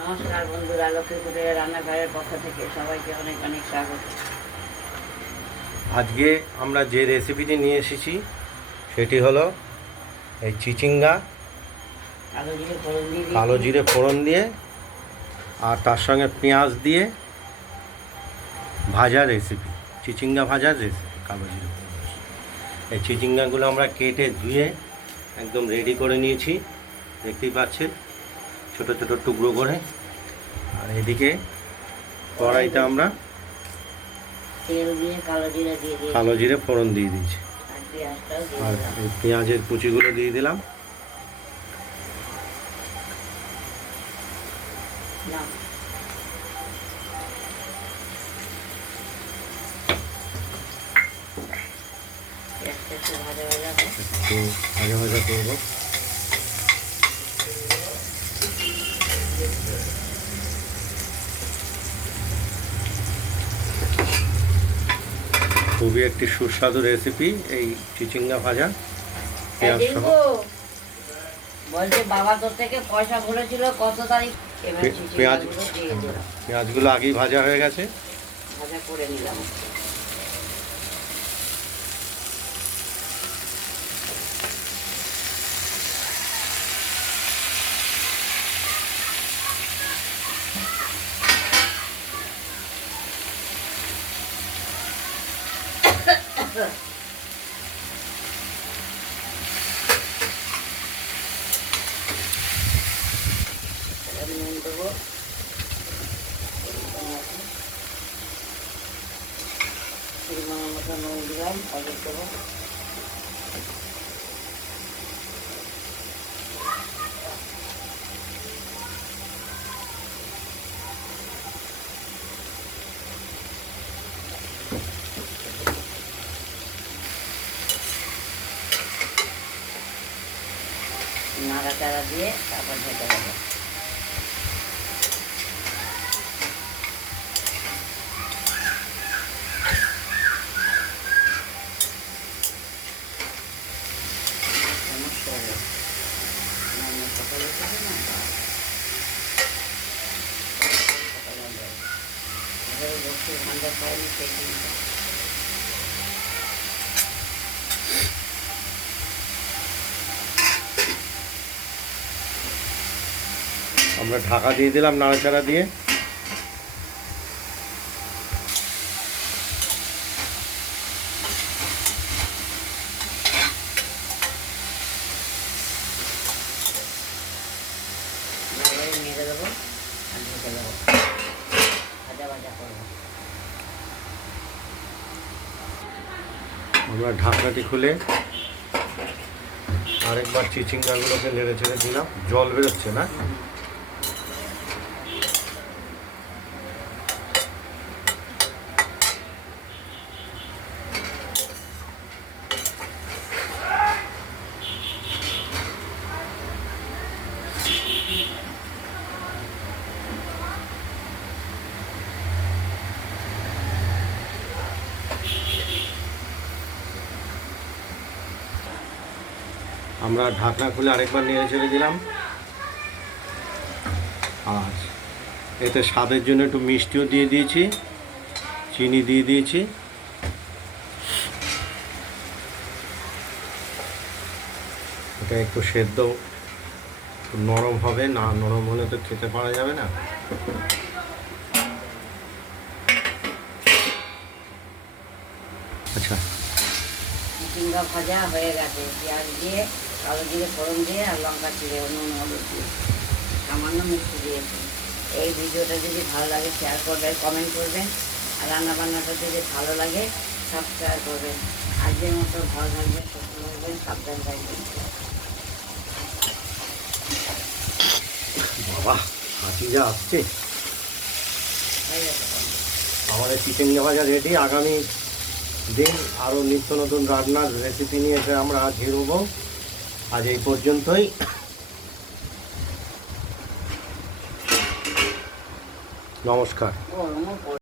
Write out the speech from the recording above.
নমস্কার বন্ধুরা, লক্ষ্মীপুরের রান্নাঘরের পক্ষ থেকে সবাইকে অনেক অনেক স্বাগত। আজকে আমরা যে রেসিপিটি নিয়ে এসেছি সেটি হলো এই চিচিঙ্গা কালো জিরে ফোড়ন দিয়ে আর তার সঙ্গে পেঁয়াজ দিয়ে ভাজা রেসিপি, চিচিঙ্গা ভাজার রেসিপি কালো জিরে ফোড়ন। এই চিচিঙ্গাগুলো আমরা কেটে ধুয়ে একদম রেডি করে নিয়েছি, দেখতেই পাচ্ছেন, ছোট ছোট টুকরো করে। আর এদিকে কড়াইতে আমরা তেল দিয়ে কালো জিরে ফোড়ন দিয়ে দিয়েছি আর এই পেঁয়াজের কুচিগুলো দিয়ে দিলাম। একটু ভাজা ভাজা করবো। খুবই একটি সুস্বাদু রেসিপি এই চিচিঙ্গা ভাজা পেঁয়াজ সহ। বলছে বাবা তোর থেকে পয়সা ভুলেছিল কত তারিখ। পেঁয়াজগুলো আগেই ভাজা হয়ে গেছে, ভাজা করে নিলাম। নুন দেবো, পরিমাণ মতো নুন দিলাম, হলুদ দেবো, নাড়াচাড়া দিয়ে তারপর ঢেকে দেবো। আমরা ঢাকা দিয়ে দিলাম নাড়াচাড়া দিয়ে। আমরা ঢাকনাটি খুলে আরেকবার চিচিঙ্গাগুলোকে নেড়ে ছেড়ে দিলাম। জল বেরোচ্ছে না? আমরা ঢাকনা খুলে আরেকবার নেড়ে ছেড়ে দিলাম। আর এতে স্বাদের জন্য একটু মিষ্টিও দিয়ে দিয়েছি, চিনি দিয়ে দিয়েছি। এটা একটু সেদ্ধ নরম হবে, না নরম হলে তো খেতে পারা যাবে না। আচ্ছা, চিচিঙ্গা ভাজা হয়ে গেছে। পেঁয়াজ দিয়ে, কালো জিরে ফোড়ন দিয়ে আর লঙ্কা চিড়ে, নুন হলুদ দিয়ে, সামান্য মিষ্টি দিয়েছি। এই ভিডিওটা যদি ভালো লাগে শেয়ার করবেন, কমেন্ট করবেন, আর রান্নাবান্নাটা যদি ভালো লাগে সাবস্ক্রাইব করবেন। আজকের মতো ভালো থাকবেন, সুস্থ থাকবেন, সাবধান থাকবেন। বাবা হাঁচি যা আসছে। আমাদের চিচিঙ্গা ভাজা রেডি। আগামী দিন আরও নিত্য নতুন রান্নার রেসিপি নিয়ে এসে আমরা হাজির হব। আজ এই পর্যন্তই। নমস্কার।